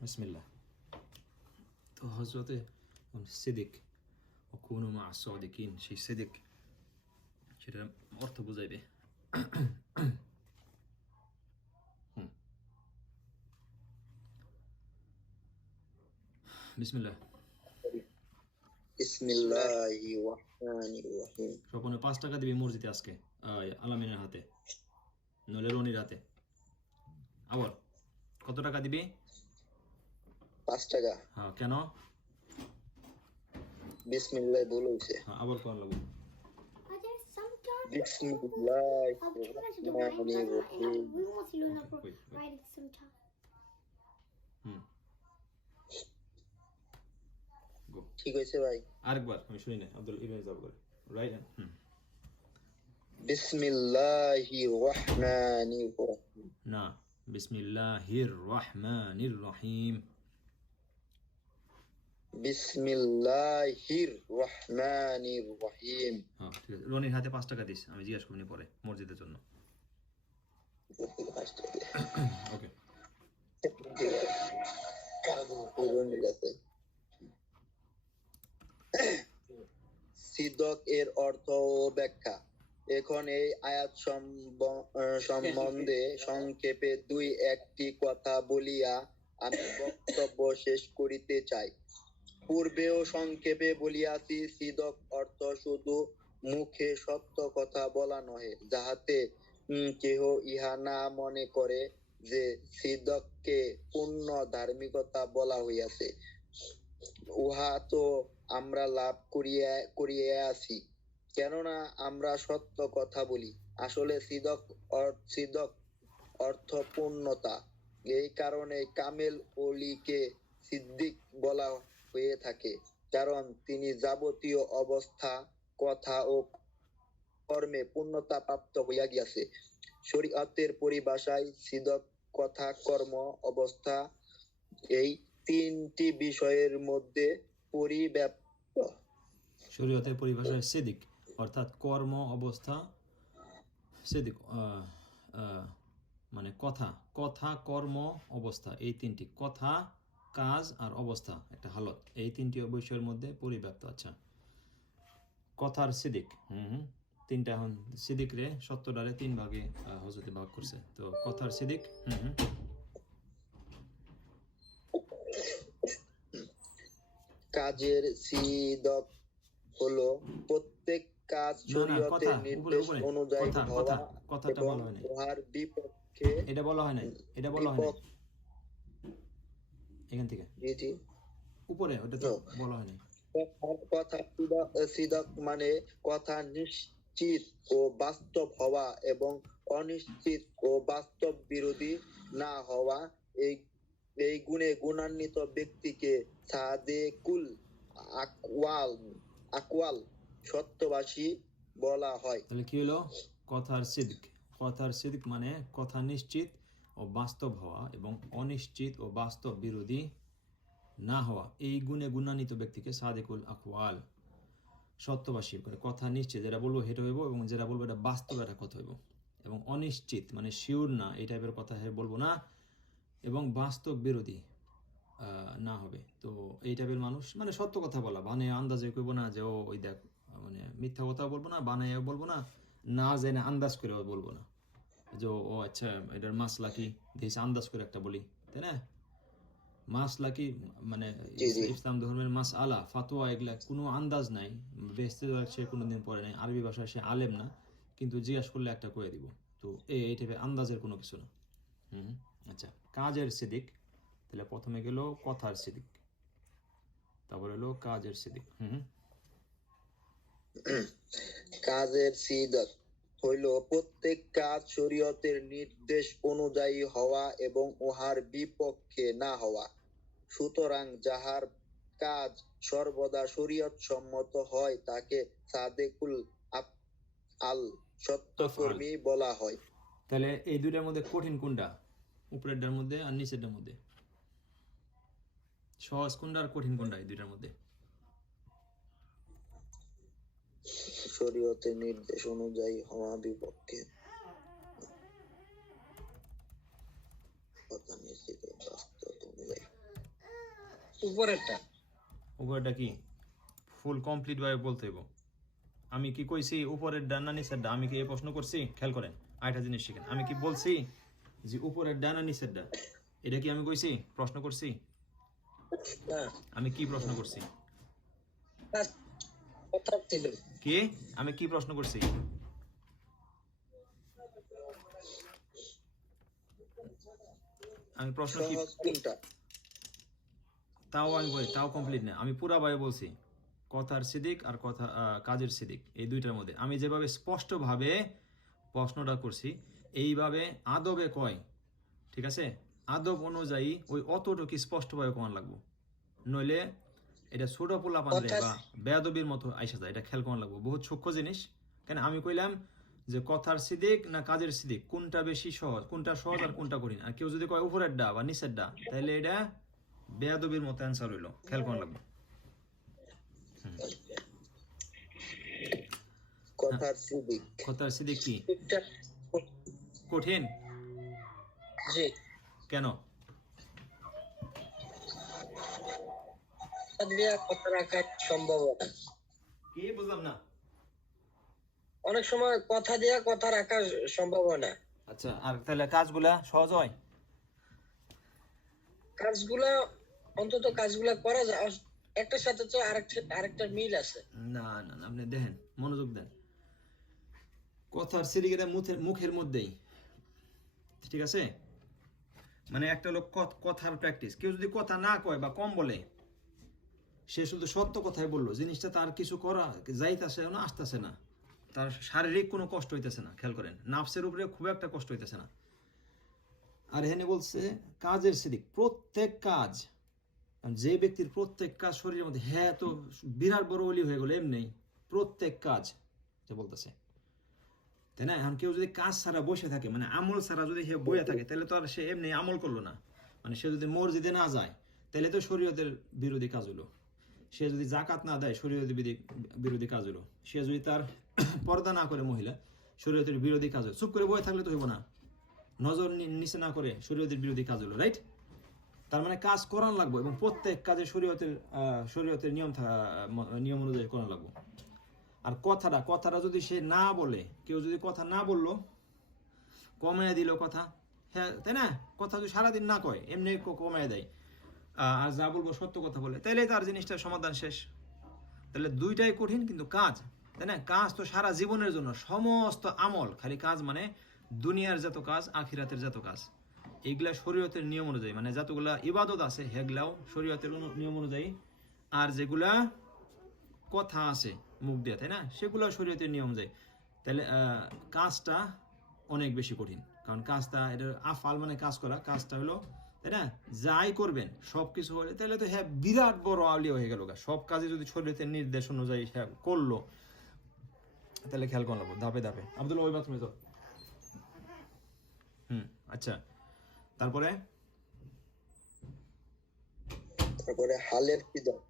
বিসমিল্লাহ। তো হযরতে সিদিক ও কুনু মা সাদিকিন, সেই সিদিক সেটার অর্থ বুঝাইবে। বিসমিল্লাহ। বিসমিল্লাহির রহমানির রহিম। স্বপনে 5 টাকা দিবি মসজিদে আজকে, আলামিনের হাতে, নইলে রনির হাতে। আবার কত টাকা দিবি? 5 টাকা। হ্যাঁ, কেন? বিসমিল্লাহ ভুল হইছে। হ্যাঁ, আবার কোন লাগবে? বিসমিল্লাহির রহমানির রহিম। ঠিক হইছে ভাই? আরেকবার আমি শুনি না, আব্দুল ইবনে জাব করে রাইট। বিসমিল্লাহির রহমানির রহিম। না, বিসমিল্লাহির রহমানির রহিম। বিসমিল্লাহির রহমানির রহিম। হ্যাঁ, ঠিক আছে। রনির হাতে 5 টাকা দিস, আমি জিজ্ঞাসা করবো পরে মসজিদের জন্য। ওকে। সিদক এর অর্থ ও ব্যাখ্যা। এখন এই আয়াত সম্বন্ধে সংক্ষেপে 2-1টি কথা বলিয়া আমি বক্তব্য শেষ করিতে চাই। পূর্বেও সংক্ষেপে বলিয়াছি, সিদক অর্থ শুধু মুখে সত্য কথা বলা নহে, যাহাতে কেহ ইহা না মনে করে যে সিদককে পূর্ণ ধার্মিকতা বলা হইয়াছে। উহা তো আমরা লাভ করিয়াছি, কেননা আমরা সত্য কথা বলি। আসলে সিদক অর্থ পূর্ণতা। এই কারণে কামেল ওলিকে সিদ্দিক বলা হয়ে থাকে, কারণ তিনি যাবতীয় অবস্থা, কথা ও কর্মে পূর্ণতা প্রাপ্ত হইয়া গিয়াছে। শরীয়তের পরিভাষায় সিদক কথা, কর্ম, অবস্থা এই 3টি বিষয়ের মধ্যে পরিব্যাপ্ত। শরীয়তের পরিভাষায় সিদিক অর্থাৎ কর্ম, অবস্থা, সিদিক মানে কথা, কর্ম, অবস্থা, এই 3টি, কথা, কাজ আর অবস্থা, একটা হালত, এই 3টি বিষয়ের মধ্যে পরিব্যাপ্ত। আচ্ছা, কথার সিদিক, 3টা। এখন সিদিক রে সত্যটারে 3 ভাগে হযরতে ভাগ করছে। তো কথার সিদিক, কাজের সিদক হলো প্রত্যেক কাজ শরীয়তের নির্দেশ অনুযায়ী হওয়া এবং উহার বিপক্ষে। এটা বলা হয় নাই, এটা বলা হয় নাই এখান থেকে উপরে, ওটা তো বলা হয় নাই। কথা সিদক মানে কথা নিশ্চিত ও বাস্তব হওয়া এবং অনিশ্চিত ও বাস্তব বিরোধী না হওয়া। এই গুণে গুণান্বিত ব্যক্তিকে সাদেকুল আকওয়াল, সত্যবাদী বলা হয়। তাহলে কি হলো? কথার সিদক। কথার সিদক মানে কথা নিশ্চিত ও বাস্তব হওয়া এবং অনিশ্চিত ও বাস্তব বিরোধী না হওয়া। এই গুণে গুণান্বিত ব্যক্তিকে সাদেকুল আকওয়াল, সত্যবাসী। কথা নিশ্চিত, যেটা বলবো সেটা হইব, এবং যেটা বলবো এটা বাস্তব, এটা কথা হইব। এবং অনিশ্চিত মানে শিওর না, এই টাইপের কথা বলবো না, এবং বাস্তব বিরোধী না হবে। তো এই টাইপের মানুষ মানে সত্য কথা বলা, বানায় আন্দাজে কইব না যে ও ওই দেখ, মানে মিথ্যা কথা বলবো না, বানাইও বলবো না, না জেনে আন্দাজ করেও বলবো না যে ও আচ্ছা এটার মাসলা কি দিয়েছে, আন্দাজ করে একটা বলি, তাই না? মাসলা কি মানে ইসলাম ধর্মের মাস আলা ফাতোয়া, এগুলা কোনো আন্দাজ নাই। বেহেশতে সে কোনোদিন পড়ে নাই, আরবি ভাষায় সে আলেম না, কিন্তু জিজ্ঞাসা করলে একটা করে দিব। তো এই টাইপের আন্দাজের কোনো কিছু না। আচ্ছা, কাজের সিদিক। তাহলে প্রথমে গেল কথার সিদিক, তারপর হলো কাজের সিদিক। কাজের সিদক হইল প্রত্যেক কাজ শরীয়তের নির্দেশ অনুযায়ী হওয়া এবং উহার বিপক্ষে না হওয়া। সুতরাং যাহার কাজ সর্বদা শরীয়ত সম্মত হয় তাকে সাদেকুল আল, সত্যকর্মী বলা হয়। তাহলে এই দুইটার মধ্যে কঠিন কোনটা? উপরেরটার মধ্যে আর নিচেরটার মধ্যে? সহজ কোনটা আর কঠিন কোনটা এই দুইটার মধ্যে? শরীয়তের নির্দেশ অনুযায়ী হওয়া, বিপক্ষে কথা নিশ্চিত বাস্তব অনুযায়ী। উপরেরটা উপরেরটা কি ফুল কমপ্লিট ভাবে বলতে হইব। আমি কি কইছি উপরের ডান না নিচের ডা? আমি কি এই প্রশ্ন করছি? খেয়াল করেন আরেকটা জিনিস শিখেন। আমি কি বলছি যে উপরের ডান না নিচের ডা? এটা কি আমি কইছি? প্রশ্ন করছি? না আমি কি প্রশ্ন করছি? কথা ছিল কি আমি কি প্রশ্ন করছি? আমি প্রশ্ন কি সহজ কোনটা? তাও আমি বলি, তাও কমপ্লিট না, আমি পুরা ভাবে বলছি কথার সিদিক আর কথা কাজের সিদিক, এই দুইটার মধ্যে আমি যেভাবে স্পষ্টভাবে প্রশ্নটা করছি এইভাবে আদবে কয়, ঠিক আছে? আদব অনুযায়ী ওই অতটুকু স্পষ্টভাবে কমান লাগবো, নইলে এটা ছোট পোলা পানলে বা বেয়াদবির মতো আইসা যায়। এটা খেয়াল কমান লাগবো, বহুত সূক্ষ্ম জিনিস। কেন আমি কইলাম যে কথার সিদিক না কাজের সিদিক কোনটা বেশি সহজ, কোনটা সহজ আর কোনটা কঠিন। আর কেউ যদি কয় উপরের ডা বা নিচের ডা, তাহলে এটা বেয়াদবির মতো অ্যান্সার হইলো, খেয়াল কমান লাগবে। কথার সিদিক। কথার সিদিক কি এটা কঠিন? জি কেন? দিয়া কথা রাখা সম্ভব না। কি বুঝলাম না। অনেক সময় কথা দিয়া কথা রাখা সম্ভব না। আচ্ছা, আর তাহলে কাজগুলা সহজ হয়? কাজগুলা অন্তত কাজগুলা করা যায়, একটার সাথে তো আরেকটা মিল আছে। না না না, আপনি দেখেন, মনোযোগ দেন। কথার সিদিক এটা মুখের মধ্যেই, ঠিক আছে? মানে একটা লোক কথার প্র্যাকটিস, কেউ যদি কথা না কয় বা কম বলে, সে শুধু সত্য কথাই বললো, জিনিসটা তার কিছু করা যাইতেছে না, আসতেছে না, তার শারীরিক কোনো কষ্ট হইতেছে না, খেয়াল করেন, নাফসের উপরে খুব একটা কষ্ট হইতেছে না। আর এখানে বলছে কাজের সিদিক, প্রত্যেক কাজ, যে ব্যক্তির প্রত্যেক কাজ শরীরের মধ্যে, হ্যাঁ তো বিরাট বড় ওলি হয়ে গেল এমনি, প্রত্যেক কাজ যে বলতেছে, তাই না? এখন কেউ যদি কাজ ছাড়া বসে থাকে, মানে আমল ছাড়া যদি সে বসে থাকে, তাহলে তো আর সে এমনি আমল করলো না। মানে সে যদি মসজিদে না যায়, তাহলে তো শরীয়তের বিরোধী কাজ হলো। সে যদি জাকাত না দেয়, শরীয়তের বিরোধী কাজ হলো। সে যদি তার পর্দা না করে মহিলা, শরীয়তের বিরোধী কাজ হলো। চুপ করে বসে থাকলে তো হইব না, নজর নিচে না করে শরীয়তের বিরোধী কাজ হলো, রাইট? তার মানে কাজ করান লাগবো, এবং প্রত্যেক কাজে শরীয়তের নিয়ম অনুযায়ী করান লাগবো। আর কথাটা যদি সে না বলে, কেউ যদি কথা না বললো, কমায় দিল কথা, হ্যাঁ তাই না? কথা যদি সারাদিন না কয়, এমনি কমায় দেয়, আর যা বলবো সত্য কথা বলে, তাইলে তার জিনিসটার সমাধান শেষ। তাহলে দুইটাই কঠিন, কিন্তু কাজ, তাই না? কাজ তো সারা জীবনের জন্য, সমস্ত আমল, খালি কাজ মানে দুনিয়ার যত কাজ, আখিরাতের যত কাজ, এগুলা শরীয়তের নিয়ম অনুযায়ী, মানে যতগুলা ইবাদত আছে হেগুলাও শরীয়তের নিয়ম অনুযায়ী, আর যেগুলা কথা আছে মুখ দিয়ে, তাই না, সেগুলো শরীয়তের নিয়ম অনুযায়ী। তাহলে কাজটা অনেক বেশি কঠিন, কারণ কাজটা, এটা আফআল মানে কাজ করা, কাজটা হলো, তাই না, যাই করবেন সব কিছু হলে, তাহলে তো হ্যাঁ বিরাট বড় আউলিয়া হয়ে গেল। সব কাজে যদি শরীয়তের নির্দেশ অনুযায়ী হ্যাঁ করলো, তাহলে খেয়াল করলাম ধাপে ধাপে। আব্দুল্লাহ ওই বাথরুমে তো আচ্ছা, তারপরে হালের সিদক।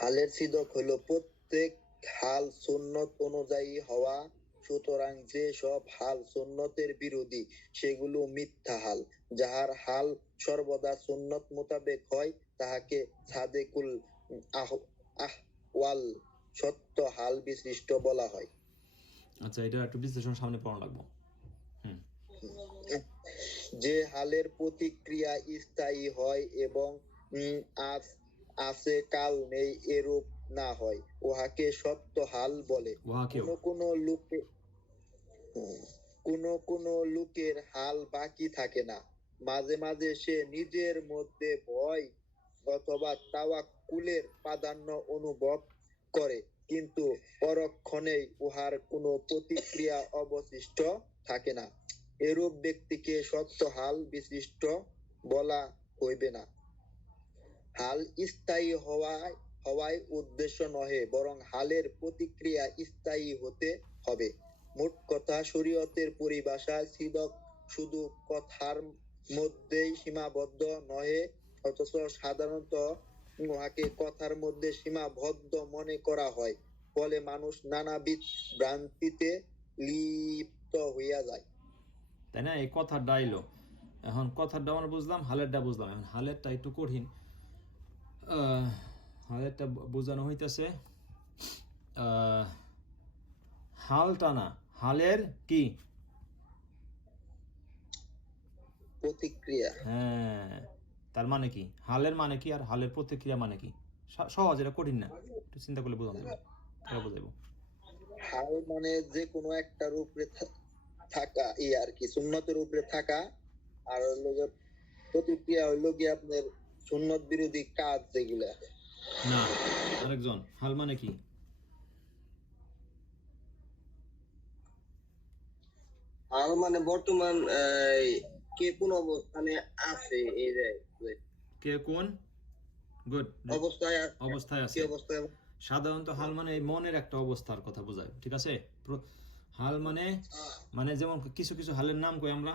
হালের সিদক হলো প্রত্যেক হাল সুন্নত অনুযায়ী হওয়া, সুতরাং যে সব হাল সুন্নতের বিরোধী সেগুলো মিথ্যা হাল। যাহার হাল সর্বদা সুন্নত মোতাবেক হয় তাহাকে সাদেকুল আহওয়াল, সত্য হাল বিশিষ্ট বলা হয়। আচ্ছা, এটা একটু বিশ্লেষণ সামনে পড়া লাগবো। যে হালের প্রতিক্রিয়া স্থায়ী হয় এবং আজ আছে কাল নেই এরূপ না হয়, উহাকে সত্য হাল বলে। কোন লোকের হাল বাকি থাকে না, মাঝে মাঝে সে নিজের মধ্যে ভয় অথবা তাওয়াক্কুলের প্রাধান্য অনুভব করে, কিন্তু পরক্ষণেই উহার কোনো প্রতিক্রিয়া অবশিষ্ট থাকে না। এরূপ ব্যক্তিকে সত্য হাল বিশিষ্ট বলা হইবে না। হাল স্থায়ী হওয়ায় উদ্দেশ্য নহে, বরং হালের প্রতিক্রিয়া স্থায়ী হতে হবে। মোট কথা, শরীয়তের পরিভাষায় সিদক শুধু কথার মধ্যেই সীমাবদ্ধ নহে, অথচ সাধারণত উহাকে কথার মধ্যে সীমাবদ্ধ মনে করা হয়, ফলে মানুষ নানাবিধ ভ্রান্তিতে লিপ্ত হইয়া যায়। তাই না? এই কথাটা এলো, এখন কথাটা আমরা বুঝলাম, হালেরটা বুঝলাম। এখন হালেরটা একটু কঠিন। হালেরটা বোঝানো হইতেছে হালটা না, হালের কি প্রতিক্রিয়া। হ্যাঁ, তার মানে কি, হালের মানে কি আর হালের প্রতিক্রিয়া মানে কি? সহজ, এটা কঠিন না, একটু চিন্তা করলে বোঝানো যাবে, বোঝাবো। হাল মানে যে কোনো একটার উপরে থাকা, আর কি সুন্নতের উপরে থাকা, আর হলো যে প্রতিক্রিয়া হইলো কি আপনার সুন্নত বিরোধী কাজ যেগুলা। না, আরেকজন, হাল মানে কি? হাল মানে বর্তমান কে কোন অবস্থানে আছে, এই যে কে কোন গুড অবস্থায় অবস্থায় আছে। সাধারণত হাল মানে এই মনের একটা অবস্থার কথা বোঝায়, ঠিক আছে? হাল মানে মানে যেমন কিছু কিছু হালের নাম কই আমরা,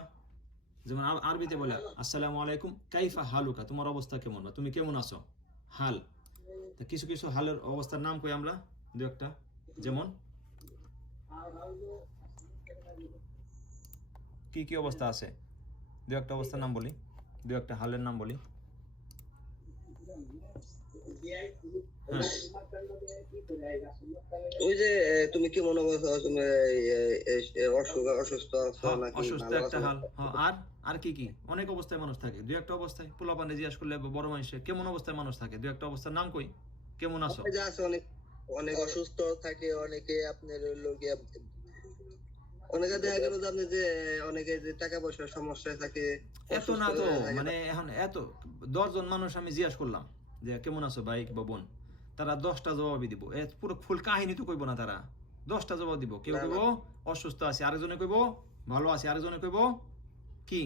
যেমন আরবিতে বলে আসসালামু আলাইকুম কাইফা হালুকা, তোমার অবস্থা কেমন বা তুমি কেমন আছো, হাল। তা কিছু কিছু হালের অবস্থার নাম কই আমরা দু একটা, যেমন কি কি অবস্থা আছে, দু একটা অবস্থার নাম বলি, দু একটা হালের নাম বলি। ওই যে তুমি কি মনে করছো, তুমি অসুস্থ আছো নাকি? অসুস্থ একটা হাল। আর আর কি কি অনেক অবস্থায় মানুষ থাকে, দু একটা অবস্থায় পোলাপানে জিজ্ঞাসা করলে বড় মানুষের কেমন অবস্থায় মানুষ থাকে, দু একটা অবস্থার নাম কই, কেমন আছো। অনেক অনেক অসুস্থ থাকে, অনেকে আপনার অনেকে দেখা গেল যে আপনি যে অনেকে যে টাকা পয়সার সমস্যায় থাকে। এত না তো, মানে এখন এত 10 জন মানুষ আমি জিজ্ঞাসা করলাম যে কেমন আছো ভাই বা বোন, তারা 10টা জবাবই দিব, পুরো ফুল কাহিনী তো কইব না, তারা 10টা জবাব দিব। কেউ কইব অসুস্থ আছে, আরেকজনে কইব ভালো আছে, আরেকজনে কইব কি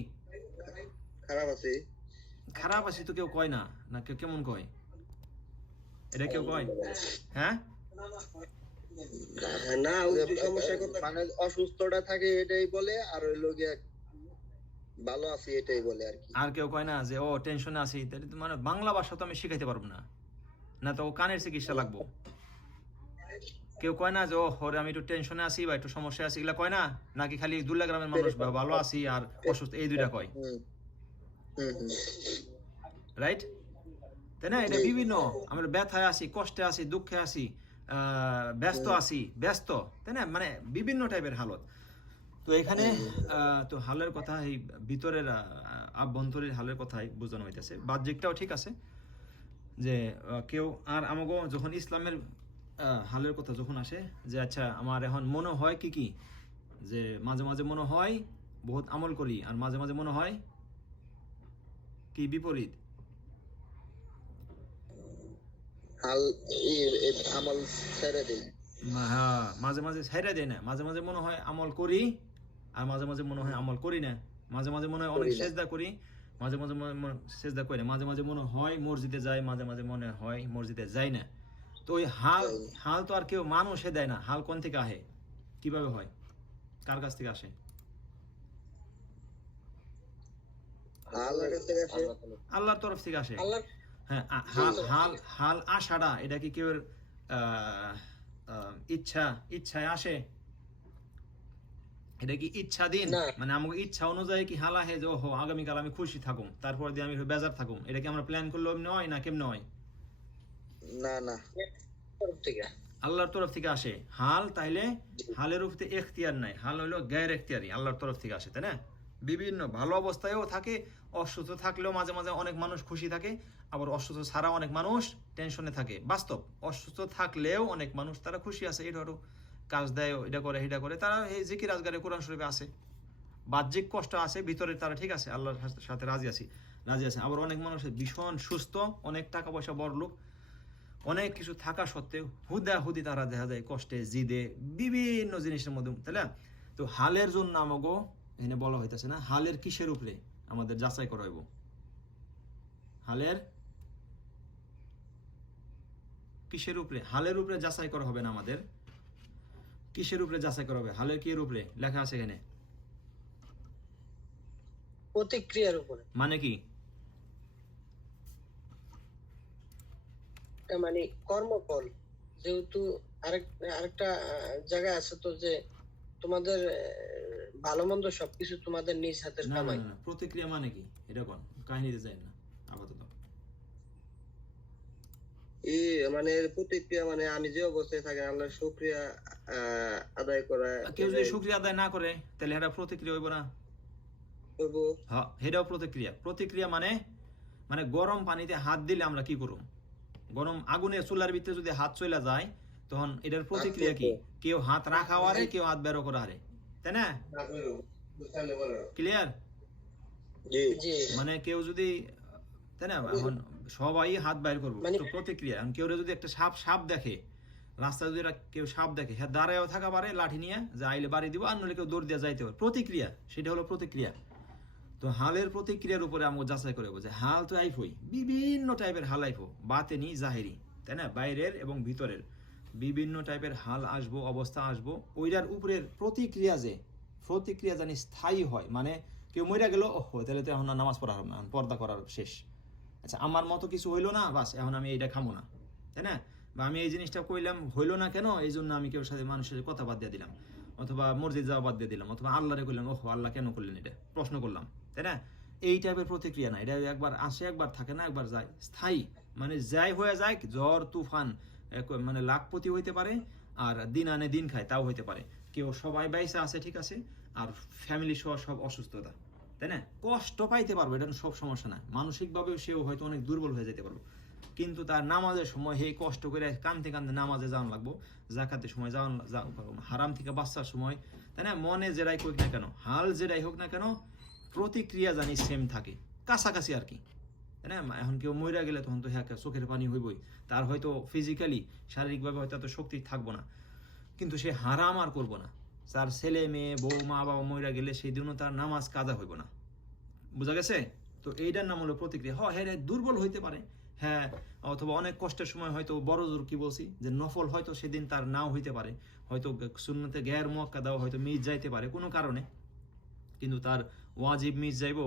খারাপ আছে। খারাপ আছি তো কেউ কয় না, না কেউ কেমন কয়, এটা কেউ কয়? হ্যাঁ না, ওই সমস্যা মানে অসুস্থটা থাকে এটাই বলে, আর হইলো গিয়া ভালো আছি এটাই বলে আর কি। আর কেউ কয় না যে ও টেনশনে আছি, তাহলে তো মানে বাংলা ভাষা তো আমি শিখাইতে পারবো না, না তো কানের চিকিৎসা লাগবো। কেউ কয় না যে ও হরে আমি একটু টেনশনে আছি বা একটু সমস্যা আছে, এগুলা কয় না? নাকি খালি দুল্লা গ্রামের মানুষ ভালো আছি আর অসুস্থ এই দুইটা কয়? রাইট, তাই না? এটা বিভিন্ন, আমরা ব্যথায় আছি, কষ্টে আছি, দুঃখে আছি, ব্যস্ত আছি, ব্যস্ত, তাই না? মানে বিভিন্ন টাইপের হালত। তো এখানে তো হালের কথা, এই ভিতরের আভ্যন্তরীণ হালের কথাই বোঝানো হইতেছে। বাহ্যিকটাও ঠিক আছে যে কেউ আর আমাগো যখন ইসলামের হালের কথা যখন আসে যে আচ্ছা আমার এখন মনে হয় কি কি, যে মাঝে মাঝে মনে হয় বহুত আমল করি, আর মাঝে মাঝে মনে হয় কি বিপরীত, আমল ছেড়ে দেই। হ্যাঁ, মাঝে মাঝে ছেড়ে দেয় না, মাঝে মাঝে মনে হয় আমল করি, আর মাঝে মাঝে মনে হয় আমল করি না, মাঝে মাঝে মনে হয় অনেক সেজদা করি, মাঝে মাঝে সেজদা করি না, মাঝে মাঝে মনে হয় মসজিদে যাই, মাঝে মাঝে মনে হয় মসজিদে যাই না। তো ওই হাল হাল তো আর কেউ মানুষে দেয় না, হাল কোন থেকে আসে, কিভাবে হয়, কার কাছ থেকে আসে? আল্লাহর তরফ থেকে আসে। হ্যাঁ, হাল হাল আসাটা এটা কি কেউ ইচ্ছায় আসে? এটা কি ইচ্ছা দিন, মানে আমাকে ইচ্ছা অনুযায়ী কি হাল আহে যে ওহো আগামীকাল আমি খুশি থাকুম, তারপর দিয়ে আমি বেজার থাকুম, এটা কি আমরা প্ল্যান করলে নয় না কেমন হয়? না না, আল্লাহর তরফ থেকে আসে হাল। তাইলে হালের উপরে এখতিয়ার নাই, হাল হইলো গায়ের এখতিয়ারি, আল্লাহর তরফ থেকে আসে, তাই না? বিভিন্ন ভালো অবস্থায়ও থাকে, অসুস্থ থাকলেও মাঝে মাঝে অনেক মানুষ খুশি থাকে, আবার অসুস্থ ছাড়া অনেক মানুষ টেনশনে থাকে। বাস্তব, অসুস্থ থাকলেও অনেক মানুষ তারা খুশি আছে, এটা কাজ দেয়, এটা করে এটা করে, তারা এই জিকির আজগারে কোরআন শরীফে আছে। বাহ্যিক কষ্ট আছে, ভিতরে তারা ঠিক আছে, আল্লাহর সাথে রাজি আছে। আবার অনেক মানুষ ভীষণ সুস্থ, অনেক টাকা পয়সা, বড় লোক, অনেক কিছু থাকা সত্ত্বেও হুদি তারা দেখা যায় কষ্টে, জিদে, বিভিন্ন জিনিসের মধ্যে, তাই না? তো হালের জন্য আমাগো এখানে বলা হইতেছে না, হালের কিসের উপরে আমাদের যাচাই করা হইব, হালের কিসের উপরে, হালের উপরে যাচাই করা হবে না আমাদের, কিসের উপরে যাচাই করা হবে, হালের কির উপরে লেখা আছে এখানে, প্রতিক্রিয়ার উপরে। মানে কি? মানে কর্মফল, যেহেতু আরেকটা জায়গা আছে তো যে তোমাদের ভালো মন্দ সবকিছু তোমাদের নিজ হাতের না না কামাই। না না, প্রতিক্রিয়া মানে কি এটা কোন কাহিনীতে যায় না আপাতত। মানে প্রতিক্রিয়া মানে আমি যে অবস্থায় থাকি আল্লাহর শুকরিয়া আদায় করা। কেউ যদি শুকরিয়া আদায় না করে তাহলে এটা প্রতিক্রিয়া হইব না? করব। হ্যাঁ, এটাও প্রতিক্রিয়া। প্রতিক্রিয়া মানে মানে গরম পানিতে হাত দিলে আমরা কি করব? গরম আগুনের চুলার ভিতরে যদি হাত চলে যায় তখন এটার প্রতিক্রিয়া কি? কেউ হাত রাখা হারে, কেউ হাত বেরো করা হারে, তাই না? ক্লিয়ার? জি মানে কেউ যদি, তাই না, এখন সবাই হাত বাইর করবো, মানে- তো প্রতিক্রিয়া। এখন কেউ যদি একটা সাপ দেখে রাস্তায়, যদি কেউ সাপ দেখে, হ্যাঁ দাঁড়ায়ও থাকা পারে লাঠি নিয়ে, যে আইলে বাড়ি দিব, আর নইলে কেউ দৌড় দিয়ে যাইতে পারে। প্রতিক্রিয়া, সেটা হলো প্রতিক্রিয়া। তো হালের প্রতিক্রিয়ার উপরে আমরা যাচাই করে যে হাল তো আইফই, বিভিন্ন টাইপের হাল আইফো, বাতেনি জাহেরি, তাই না, বাইরের এবং ভিতরের বিভিন্ন টাইপের হাল আসবো, অবস্থা আসবো। ওইটার উপরের প্রতিক্রিয়া জানি স্থায়ী হয়। মানে কেউ মরে গেল, ওহো তাহলে তো এখন আর নামাজ পড়া হবে না, পর্দা করার শেষ। আচ্ছা, আমার মতো কিছু হইলো না, বাস এখন আমি এইটা খামো না, তাই না? বা আমি এই জিনিসটা কইলাম, হইলো না কেন, এই জন্য আমি কেউ সাথে মানুষের কথা বাদ দিয়ে দিলাম, অথবা মসজিদ যাওয়া বাদ দিয়ে দিলাম, অথবা আল্লাহরে কইলাম, ওহো আল্লাহ কেন করলেন, এটা প্রশ্ন করলাম, তাই না? এই টাইপের প্রতিক্রিয়া না, এটা একবার আসে একবার থাকে না, একবার যায়, স্থায়ী। মানে যাই হয়ে যায়, ঝড় তুফান মানে লাখপতি হইতে পারে, আর দিন আনে দিন খায় তাও হইতে পারে। কেউ সবাই বাইসা আছে ঠিক আছে, আর ফ্যামিলি সহ সব অসুস্থতা, তাই না? কষ্ট পাইতে পারবো, এটা সব সমস্যা না। মানসিকভাবেও সেও হয়তো অনেক দুর্বল হয়ে যেতে পারবো, কিন্তু তার নামাজের সময় হে কষ্ট করে কানতে কানতে নামাজে যাওয়ান লাগবো, জাকাতের সময় যাওয়ান, হারাম থেকে বাঁচার সময়, তাই না? মনে যেটাই হোক না কেন, হাল যেটাই হোক না কেন, প্রতিক্রিয়া জানি সেম থাকে, কাছাকাছি আর কি, তাই না? এখন কেউ মইরা গেলে তখন তো হ্যাঁ চোখের পানি হইবই, তার হয়তো ফিজিক্যালি শারীরিকভাবে হয়তো এত শক্তি থাকবো না, কিন্তু সে হারাম আর করবো না। তার ছেলে মেয়ে বউ মা বাবা মইরা গেলে সেই দিনও তার নামাজ কাজা হইব না। বুঝা গেছে? তো এইটার নাম হলো প্রতিক্রিয়া। হ্যাঁ দুর্বল হইতে পারে, হ্যাঁ, অথবা অনেক কষ্টের সময় হয়তো বড় জোর কি বলছি যে নফল হয়তো সেদিন তার নাও হইতে পারে, হয়তো সুন্নতে গ্যার মুআক্কাদাও হয়তো মিস যাইতে পারে কোনো কারণে, কিন্তু তার ওয়াজিব মিস যাইব,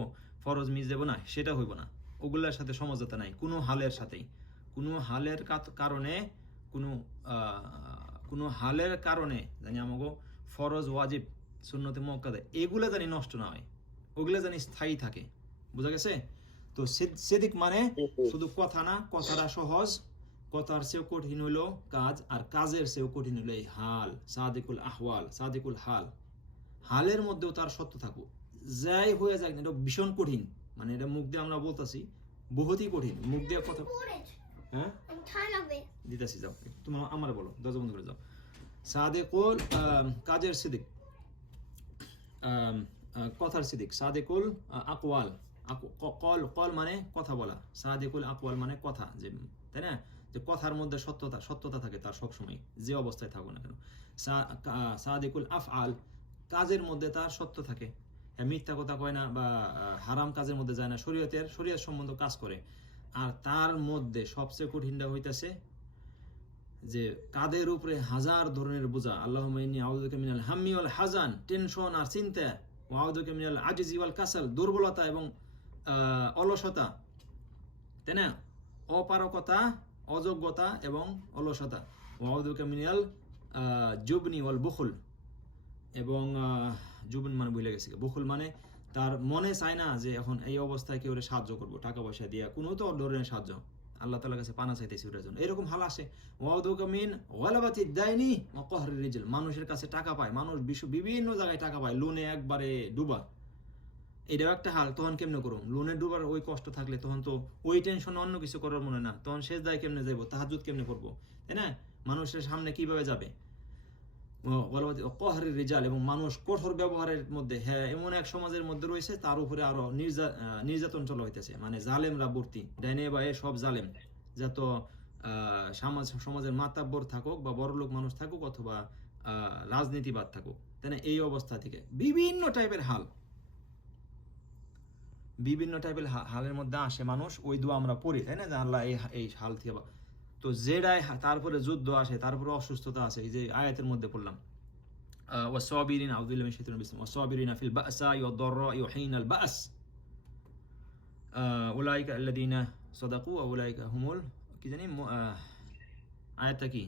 ফরজ মিস যাইব না, সেটা হইব না। ওগুলার সাথে সমঝোতা নাই কোনো হালের সাথেই। কোনো হালের কারণে কোনো হালের কারণে জানি আমাকে ফরজ ওয়াজিব সুন্নতে মুআক্কাদা এগুলা জানি নষ্ট না হয়, ওগুলা জানি স্থায়ী থাকে। বুঝা গেছে? তো সিদিক মানে শুধু কথা না, কথাটা সহজ, কথার চেয়েও কঠিন হইলো কাজ, আর কাজের চেয়েও কঠিন হইলো এই হাল। সাদিকুল আহওয়াল, সাদিকুল হাল, হালের মধ্যেও তার সত্য থাকবো, যাই হয়ে যাক, এটা ভীষণ কঠিন। মানে এটা মুখ দিয়ে আমরা বলতেছি, বহুতই কঠিন, মুখ দিয়ে কথা। হ্যাঁ দিতেছি, যাও তুমি আমার বলো, দরজা বন্ধ করে যাও। সাদিকুল কাজের সিদিক, কথার সিদিক, সাদিকুল আকওয়াল, কল মানে কথা বলা, সাদিকুল আকওয়াল মানে কথা, যে তাই না, যে কথার মধ্যে সত্যতা থাকে তার সবসময়, যে অবস্থায় থাকুক না কেন। সাদিকুল আফআল, কাজের মধ্যে তার সত্য থাকে, মিথ্যা কথা কয় না, বা হারাম কাজের মধ্যে যায় না, শরীয়ত সম্বন্ধ কাজ করে। আর তার মধ্যে সবচেয়ে কঠিনটা হইতেছে যে কাদের উপরে হাজার ধরনের বোঝা, আল্লাহুম্মা ইন্নী আউযুবিকা মিনাল হাম্মি ওয়াল হাজান, টেনশন আর চিন্তা, ওয়া আউযুবিকা মিনাল আজিজি ওয়াল কাসাল, দুর্বলতা এবং অলসতা, তাই না, অপারকতা, অযোগ্যতা এবং অলসতা, ওয়া আউযুবিকা মিনাল জুবনি ওয়াল বুখল, এবং জুবন মানে ভুলে গেছি, বুখল মানে তার মনে চায় না যে এখন এই অবস্থায় কেউ সাহায্য করবো, টাকা পয়সা দিয়া, কোনো তো ধরনের সাহায্য, আল্লাহ তাআলার কাছে পানা চাইতেছি ওটার জন্য, এরকম হাল আসে। ওয়াউদুকা মিন ওয়ালাবাতি দাইনি ওয়া কহরির রিজল, মানুষের কাছে টাকা পায়, মানুষ বিভিন্ন জায়গায় টাকা পায়, লোনে একবারে ডুবা, এটাও একটা হাল। তখন কেমনে করুম, লোনে ডুবার ওই কষ্ট থাকলে তখন তো ওই টেনশন অন্য কিছু করার মনে না, তখন সেজদায় কেমনে যাইব, তাহাজ্জুদ কেমনে করবো, তাই না, মানুষের সামনে কিভাবে যাবে, কহরির রিজাল, এবং মানুষ কঠোর ব্যবহারের মধ্যে, হ্যাঁ এমন এক সমাজের মধ্যে রয়েছে তার উপরে আরো নির্যাতন চলা হইতেছে, মানে জালেমরা ভর্তি, ডাইনে বায়ে সব জালেম, যত সমাজের মাতাব্বর থাকুক বা বড়লোক মানুষ থাকুক অথবা রাজনীতিবাদ থাকুক, তাই না, এই অবস্থা থেকে বিভিন্ন টাইপের হালের মধ্যে আসে মানুষ। ওই দোয়া আমরা পড়ি, তাই না, যে আল্লাহ এই হাল থেকে, তো যেটাই তারপরে যুদ্ধ আসে, তারপরে অসুস্থতা আসে, এই যে আয়াতের মধ্যে পড়লাম, ওয়াসসাবিরিন, আউযু বিল্লাহি মিনাশ শাইতানির রাজিম, ওয়াসসাবিরিনা ফিল বাসাই ওয়াদ দাররাই ওয়া হিনাল বাস, উলাইকা আল্লাযিনা সাদাকু ওয়া উলাইকা হুমুল, কি জানি আয়াতটা কি,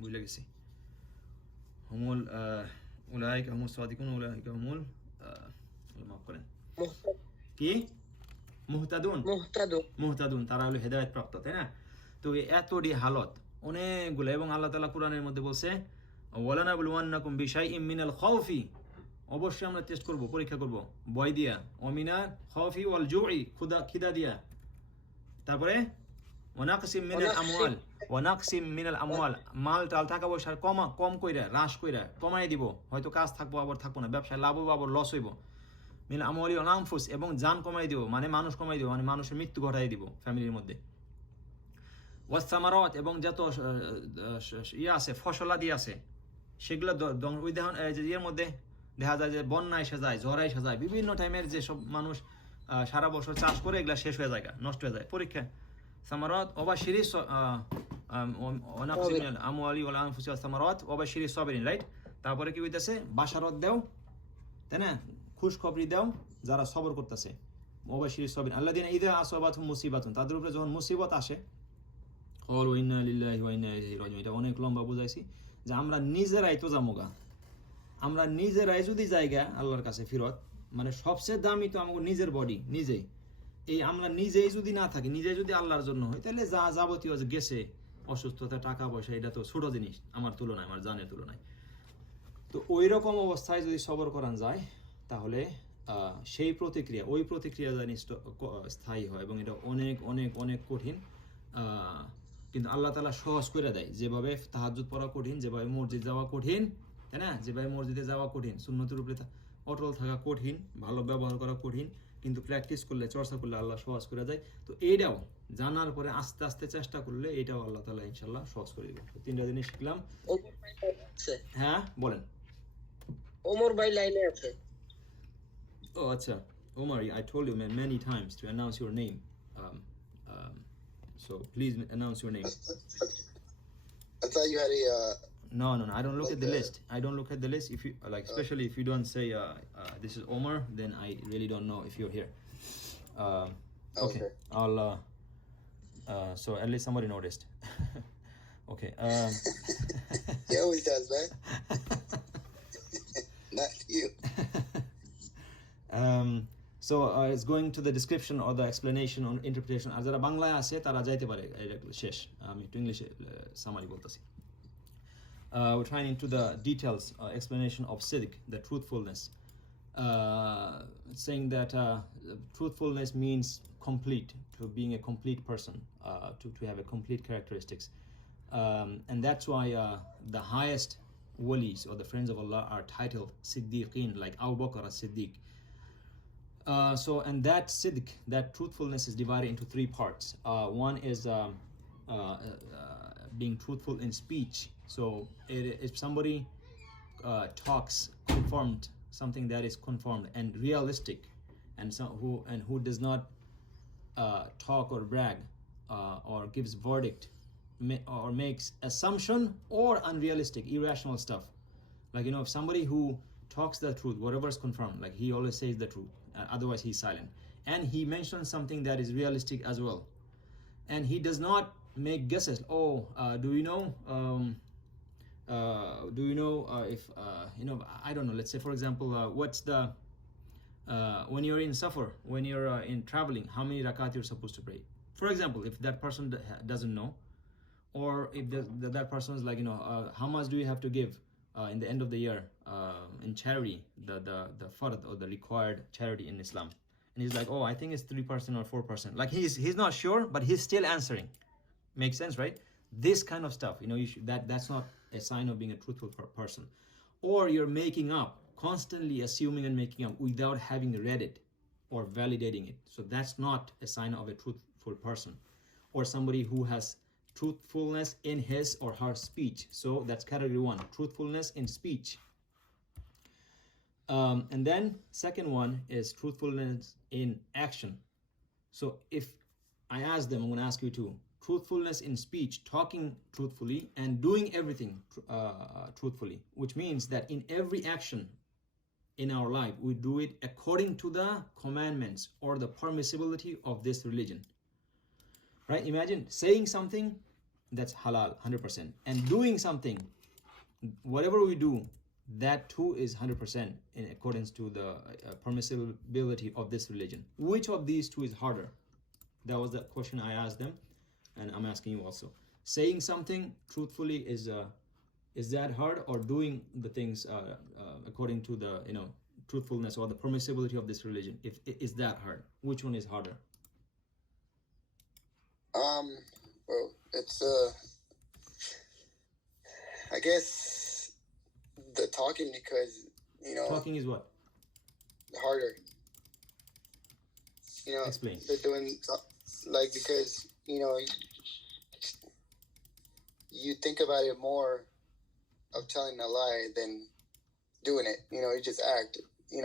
ভুলে গেছি, হুমুল উলাইকা হুমুস সাদিকুন উলাইকা হুমুল মাফ করেন কি মুহতাদুন তারা হলো হেদায়েত প্রাপ্ত, তাই না? তো এতটি হালত অনেকগুলো, এবং আল্লাহ তাআলা কোরআনের মধ্যে বলছে ওয়ালানাবলুওয়ান্নাকুম বিশাইইম মিনাল খাউফি, অবশ্যই আমরা টেস্ট করব, পরীক্ষা করব, ভয় দিয়া, ওমিনা খাউফি ওয়াল জুই, খিদা দিয়া, তারপরে ওয়ানাকসিম মিনাল আমওয়াল, মাল টাল টাকা পয়সা কম কইরা, হ্রাস কইরা, কমাই দিব, হয়তো কাজ থাকবো আবার থাকবো না, ব্যবসায় লাভ হইব আবার লস হইব, মিনাল আমওয়ালি ওয়াল আনফুস, এবং জান কমাই দিব, মানে মানুষ কমাই দিব, মানে মানুষের মৃত্যু ঘটাই দিব ফ্যামিলির মধ্যে, ওয়াসসামারাত, এবং যত আছে ফসলাদি আছে সেগুলো ইয়ের মধ্যে দেখা যায় যে বন্যা এসে যায়, ঝড় এসে যায়, বিভিন্ন টাইমের যে সব মানুষ সারা বছর চাষ করে এগুলা শেষ হয়ে যায়, নষ্ট হয়ে যায়, পরীক্ষা সামারাত ওয়াবাশিরি ওয়ানাকসিম মিনাল আমওয়ালি ওয়াল আনফুসি ওয়াসসামারাত ওয়াবাশিরি সাবিরিন, রাইট? তারপরে কি হইতাছে, বাশারত দাও, তাই না, খুশখবরি দাও যারা সবর করতেছে, ওয়াবাশিরি সাবিরিন আল্লাযিনা ইযা আসাবাতহুম মুসিবাতুন, তাদের উপরে যখন মুসিবত আসে ক্বালু ইন্না লিল্লাহি ওয়া ইন্না ইলাইহি রাজিউন, এটা অনেক লম্বা বুঝাইছি, যে আমরা নিজেরাই তো জামুগা, আমরা নিজেরাই যদি জায়গা আল্লাহর কাছে ফিরত, মানে সবচেয়ে দামি তো আমাদের নিজের বডি, নিজেই, এই আমরা নিজেই যদি না থাকি, নিজেই যদি আল্লাহর জন্য হয়, তাহলে যা যাবতীয় গেছে অসুস্থতা, টাকা পয়সা, এটা তো ছোট জিনিস আমার তুলনায়, আমার জানের তুলনায়। তো ওই রকম অবস্থায় যদি সবর করান যায়, তাহলে সেই প্রতিক্রিয়া, ওই প্রতিক্রিয়া জানি স্থায়ী হয়, এবং এটা অনেক অনেক অনেক কঠিন, কিন্তু আল্লাহ তাআলা সহজ করে দেয়। যেভাবে তাহাজ্জুদ পড়া কঠিন, যেভাবে মসজিদ যাওয়া কঠিন, তাই না, যেভাবে মসজিদে যাওয়া কঠিন, সুন্নতের উপরে অটল থাকা কঠিন, ভালো ব্যবহার করা কঠিন, কিন্তু প্র্যাকটিস করলে, চর্চা করলে আল্লাহ সহজ করে দেয়। তো এইটাও জানার পরে আস্তে আস্তে চেষ্টা করলে এটাও আল্লাহ তাআলা ইনশাআল্লাহ সহজ করে দিবে। তো তিনটা জিনিস শিখলাম। হ্যাঁ বলেন। ওমর ভাই লাইনে আছে। Oh, acha. Omar, I told you many times to announce your name. So please announce your name. I thought you had a No. I don't look at the list. I don't look at the list. If you especially if you don't say this is Omar, then I really don't know if you're here. Okay. I'll. So at least somebody noticed. Okay. He always does, man. Not you. So it's going to the description or the explanation on interpretation. আর যারা বাংলায় আছে তারা যাইতে পারে, এটা শেষ, আমি একটু ইংলিশে সামারি বলতেছি। We're trying into the details, explanation of Sidq, the truthfulness, saying that truthfulness means complete, to being a complete person, to have a complete characteristics, and that's why the highest walis or the friends of Allah are titled Siddiqeen, like Abu Bakr as-Siddiq. And that Sidq, that truthfulness, is divided into three parts. One is being truthful in speech. So if somebody talks confirmed, something that is confirmed and realistic, and who does not talk or brag or gives verdict or makes assumption or unrealistic, irrational stuff. Like, if somebody who talks the truth, whatever is confirmed, like he always says the truth, otherwise he's silent, and he mentions something that is realistic as well, and he does not make guesses. Do you know if I don't know, let's say for example, what's the when you're in safar, when you're in traveling, how many rakat you're supposed to pray, for example, if that person doesn't know, or if that person is like, how much do you have to give in the end of the year in charity, the fard, or the required charity in Islam, and he's like, I think it's 3% or 4%, like he's not sure, but he's still answering. Makes sense, right? This kind of stuff, you should, that's not a sign of being a truthful person. Or you're making up, constantly assuming and making up without having read it or validating it, so that's not a sign of a truthful person. Or somebody who has truthfulness in his or her speech. So that's category one, truthfulness in speech. And then second one is truthfulness in action. So if I ask them, I'm going to ask you too, truthfulness in speech, talking truthfully and doing everything truthfully, which means that in every action in our life, we do it according to the commandments or the permissibility of this religion. Right? Imagine saying something that's halal 100% and doing something whatever we do, that too is 100% in accordance to the permissibility of this religion. Which of these two is harder? That was the question I asked them, and I'm asking you also. Saying something truthfully is that hard, or doing the things according to the truthfulness or the permissibility of this religion, is that hard? Which one is harder? Well, it's I guess the talking, because Talking is what? harder. Explain. They're doing because you think about it more of telling a lie than doing it. You just act. I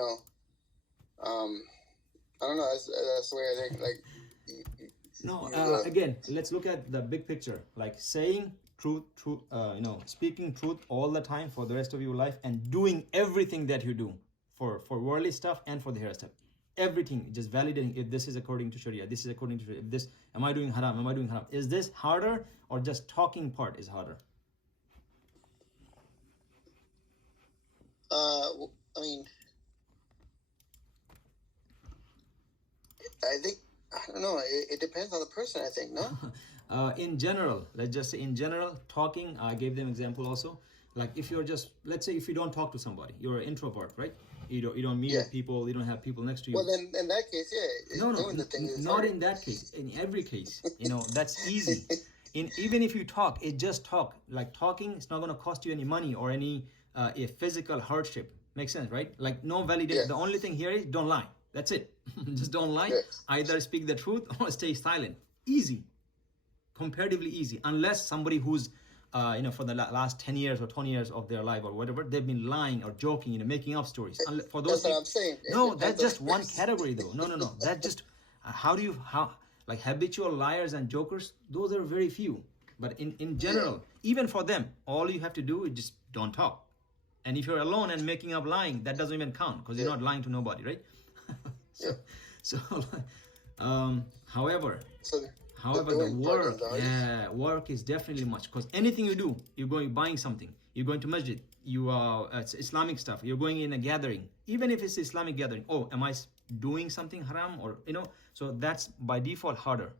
don't know. That's the way I think. Again, let's look at the big picture. Like saying truth, speaking truth all the time for the rest of your life, and doing everything that you do for worldly stuff and for the hair stuff. Everything, just validating if this is according to Sharia, this is according to Sharia, if this, am I doing haram, Is this harder, or just talking part is harder? I think, I don't know, it depends on the person, I think, no? In general, let's just say in general, talking, I gave them example also. Like if you're just, let's say if you don't talk to somebody, you're an introvert, right? You don't meet people, you don't have people next to you. Well, then in that case, doing the thing is not harder. In that case. In every case, that's easy. Even if you talk, it just talk. Like talking, it's not going to cost you any money or any a physical hardship. Makes sense, right? Like no validation. The only thing here is don't lie. That's it. Just don't lie. Either speak the truth or stay silent. Easy. Comparatively easy. Unless somebody who's for the last 10 years or 20 years of their life or whatever, they've been lying or joking, making up stories. For those That's what I'm saying. No, that's just one category though. No. That's just, how like habitual liars and jokers, those are very few. But in general, even for them, all you have to do is just don't talk. And if you're alone and making up lying, that doesn't even count, because you're not lying to nobody, right? However, the work is definitely much, because anything you do, you're buying something, you're going to masjid, it's Islamic stuff, you're going in a gathering, even if it's Islamic gathering, am I doing something haram, or so that's by default harder,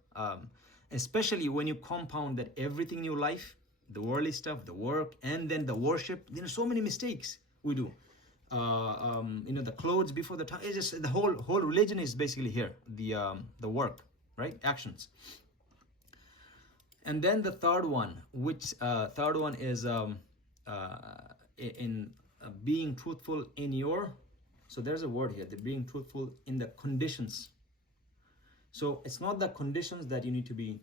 especially when you compound that everything in your life, the worldly stuff, the work, and then the worship. There are so many mistakes we do. The clothes before the time. It's just the whole religion is basically here. The work, right? Actions. And then the third one, is in being truthful in your. So there's a word here. The being truthful in the conditions. So it's not the conditions that you need to be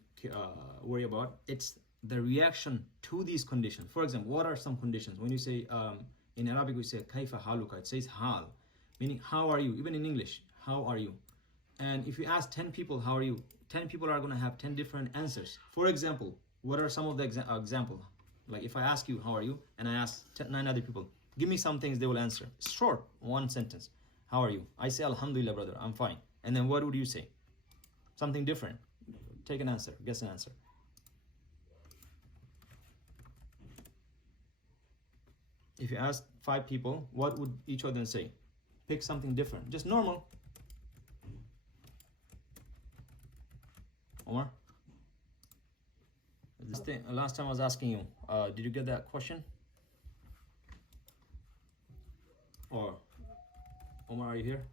worry about. It's the reaction to these conditions. For example, what are some conditions? When you say in Arabic we say kaifa haluka, it says hal, meaning how are you? Even in English, how are you? And if you ask 10 people how are you, 10 people are going to have 10 different answers. For example, what are some of the examples? Like if I ask you how are you, and I ask 9 other people, give me some things, they will answer. It's short, one sentence. How are you? I say alhamdulillah brother, I'm fine. And then what would you say? Something different. Take an answer, guess an answer. If you ask 5 people, what would each of them say? Pick something different, just normal. Omar? This thing, last time I was asking you, did you get that question? Or, Omar, are you here?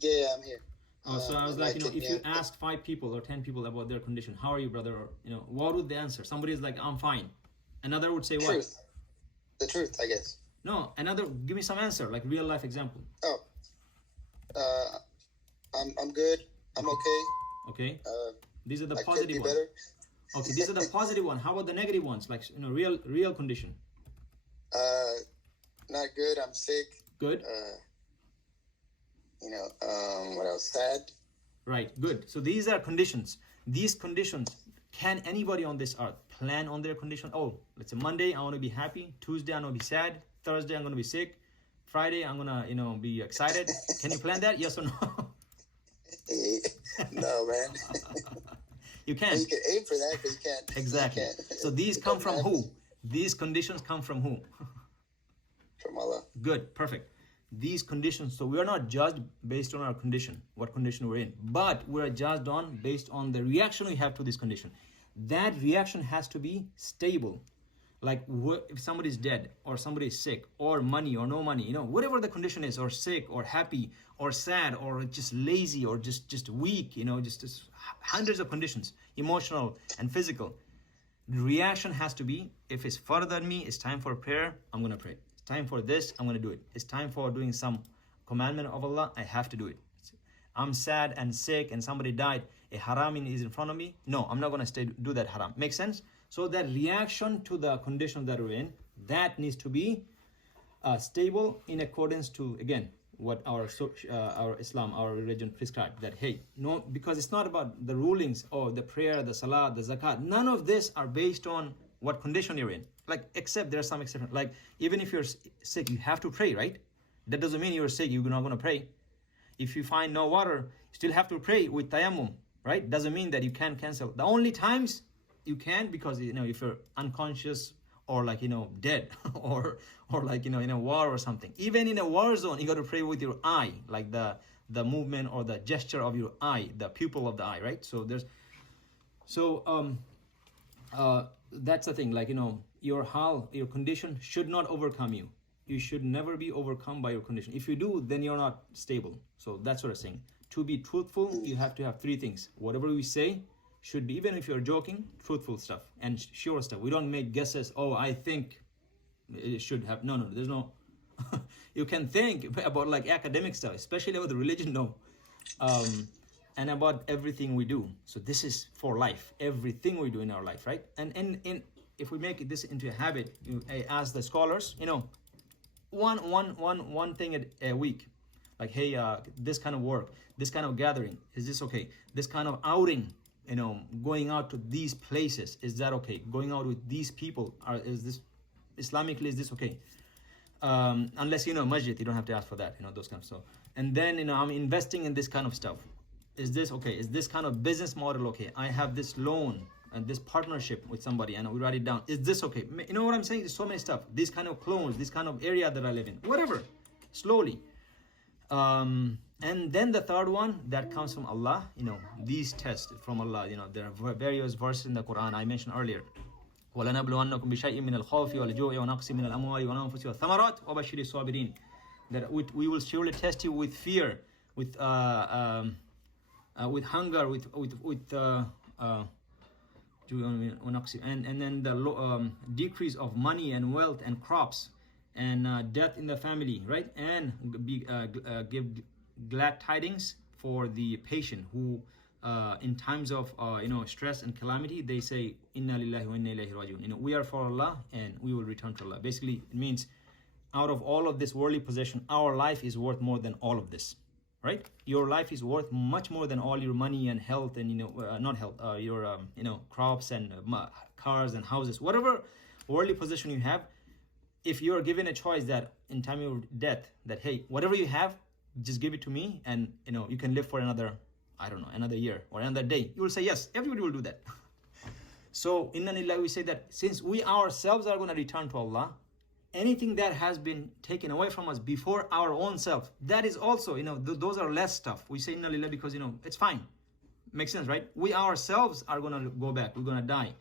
Yeah, I'm here. So I was like, if you ask 5 people or 10 people about their condition, how are you, brother? Or, what would they answer? Somebody is like, I'm fine. Another would say what? The truth, I guess. No, another, give me some answer, like real life example. I'm good. I'm okay. Okay. These are the I positive could be ones. better. Okay, these are the positive ones. How about the negative ones? Like, real condition. Not good. I'm sick. Good. What else? Sad. Right, good. So these are conditions. These conditions, can anybody on this earth plan on their condition? Oh, let's say Monday, I want to be happy. Tuesday, I'm going to be sad. Thursday, I'm going to be sick. Friday, I'm going to, be excited. Can you plan that? Yes or no? No, man. You can. You can aim for that, but you can't. Exactly. You can't. So these It come doesn't from happen. who? These conditions come from who? From Allah. Good, perfect. These conditions, so we are not judged based on our condition, what condition we're in, but we're judged on based on the reaction we have to this condition. That reaction has to be stable. Like if somebody is dead, or somebody is sick, or money or no money, whatever the condition is, or sick or happy or sad or just lazy or just weak, just hundreds of conditions, emotional and physical. The reaction has to be, if it's further than me, it's time for prayer, I'm going to pray. It's time for this, I'm going to do it. It's time for doing some commandment of Allah, I have to do it. I'm sad and sick and somebody died, a haram is in front of me. No, I'm not going to do that haram. Make sense? So that reaction to the condition that we're in, that needs to be stable in accordance to, again, what our Islam, our religion prescribed. That, hey, no, because it's not about the rulings or the prayer, the salah, the zakat. None of this are based on what condition you're in. Like, except there are some exceptions. Like, even if you're sick, you have to pray, right? That doesn't mean you're sick, you're not going to pray. If you find no water, you still have to pray with tayammum, right? Doesn't mean that you can cancel. The only times you can, because if you're unconscious or like dead or like in a war or something. Even in a war zone, you got to pray with your eye, like the movement or the gesture of your eye, the pupil of the eye, right? So that's the thing. Like your condition should not overcome you. You should never be overcome by your condition. If you do, then you're not stable. So that's what I'm saying. To be truthful, you have to have three things. Whatever we say should be, even if you're joking, truthful stuff and sure stuff. We don't make guesses. Oh, I think it should have. No, there's no. You can think about like academic stuff, especially about the religion. No, and about everything we do. So this is for life. Everything we do in our life, right? And if we make this into a habit, I ask the scholars, one thing a week, like, hey, this kind of work, this kind of gathering, is this okay? This kind of outing, going out to these places, is that okay? Going out with these people, is this Islamically, is this okay? Unless masjid, you don't have to ask for that, those kind of stuff. And then I'm investing in this kind of stuff. Is this okay? Is this kind of business model okay? I have this loan and this partnership with somebody and we write it down. Is this okay? You know what I'm saying? There's so many stuff. This kind of clones, this kind of area that I live in, whatever, slowly. And then the third one that comes from Allah, these tests from Allah, there are various verses in the Quran I mentioned earlier. وَلَنَبْلُوَنَّكُمْ بِشَيْءٍ مِنَ الْخَوْفِ وَالْجُوعِ وَنَقْصٍ مِنَ الْأَمْوَالِ وَالْأَنفُسِ وَالثَّمَرَاتِ وَبَشِّرِ الصَّابِرِينَ. That we will surely test you with fear, with hunger, and then the decrease of money and wealth and crops, and death in the family, right? And give glad tidings for the patient who, in times of stress and calamity, they say Inna lillahi wa inna ilayhi rajiun. We are for Allah and we will return to Allah. Basically, it means out of all of this worldly possession, our life is worth more than all of this, right? Your life is worth much more than all your money and health and not health, your crops and cars and houses, whatever worldly possession you have. If you are given a choice that in time of death, that hey, whatever you have, just give it to me, and you can live for another year or another day, you will say yes. Everybody will do that. So inna lillahi, we say that since we ourselves are going to return to Allah, anything that has been taken away from us before our own self, that is also, those are less stuff. We say inna lillahi because it's fine. Makes sense, right? We ourselves are going to go back. We're going to die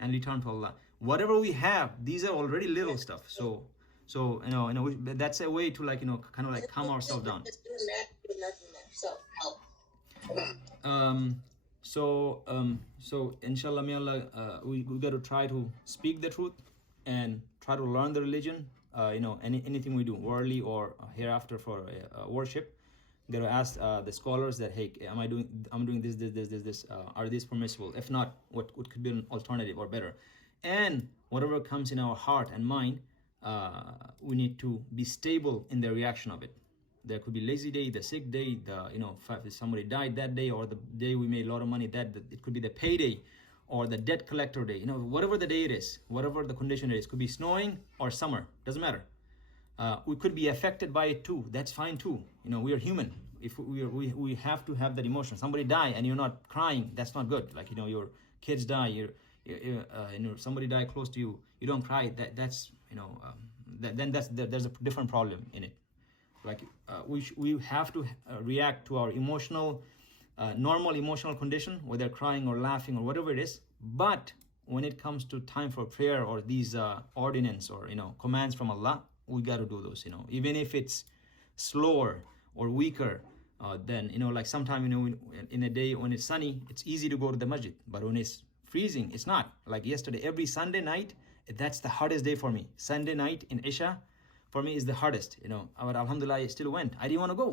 and return to Allah. Whatever we have, these are already little stuff. So that's a way to kind of like calm ourselves down. So inshallah, may Allah, we got to try to speak the truth and try to learn the religion. Anything we do, worldly or hereafter for worship, got to ask the scholars that, hey, I'm doing this. Are these permissible? If not, what could be an alternative or better? And whatever comes in our heart and mind, we need to be stable in the reaction of it. There could be lazy day, the sick day, if somebody died that day, or the day we made a lot of money, it could be the payday or the debt collector day, whatever the day it is, whatever the condition it is, could be snowing or summer, doesn't matter. We could be affected by it too, that's fine too. We are human. if we have to have that emotion. Somebody die and you're not crying, that's not good. Like, your kids die, somebody die close to you, you don't cry, that's then there's a different problem in it. Like, we have to react to our emotional, normal emotional condition, whether crying or laughing or whatever it is. But when it comes to time for prayer or these ordinance or commands from Allah, we got to do those. Even if it's slower or weaker, then like sometime in a day when it's sunny, it's easy to go to the masjid. But when it's freezing, it's not. Like yesterday, every Sunday night, that's the hardest day for me. Sunday night in Isha, for me, is the hardest. But alhamdulillah, I still went. I didn't want to go.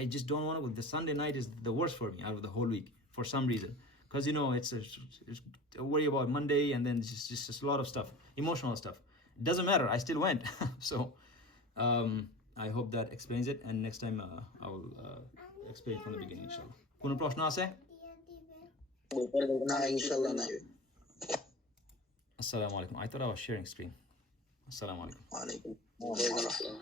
I just don't want to go. The Sunday night is the worst for me out of the whole week for some reason. Because it's a worry about Monday, and then it's just a lot of stuff, emotional stuff. It doesn't matter. I still went. So I hope that explains it. And next time I will explain from the beginning, inshallah. Kono proshno ache? না ইনশাআল্লাহ নাই Assalamu alaikum. I thought I was sharing screen. Assalamu alaikum. ওয়া আলাইকুম আসসালাম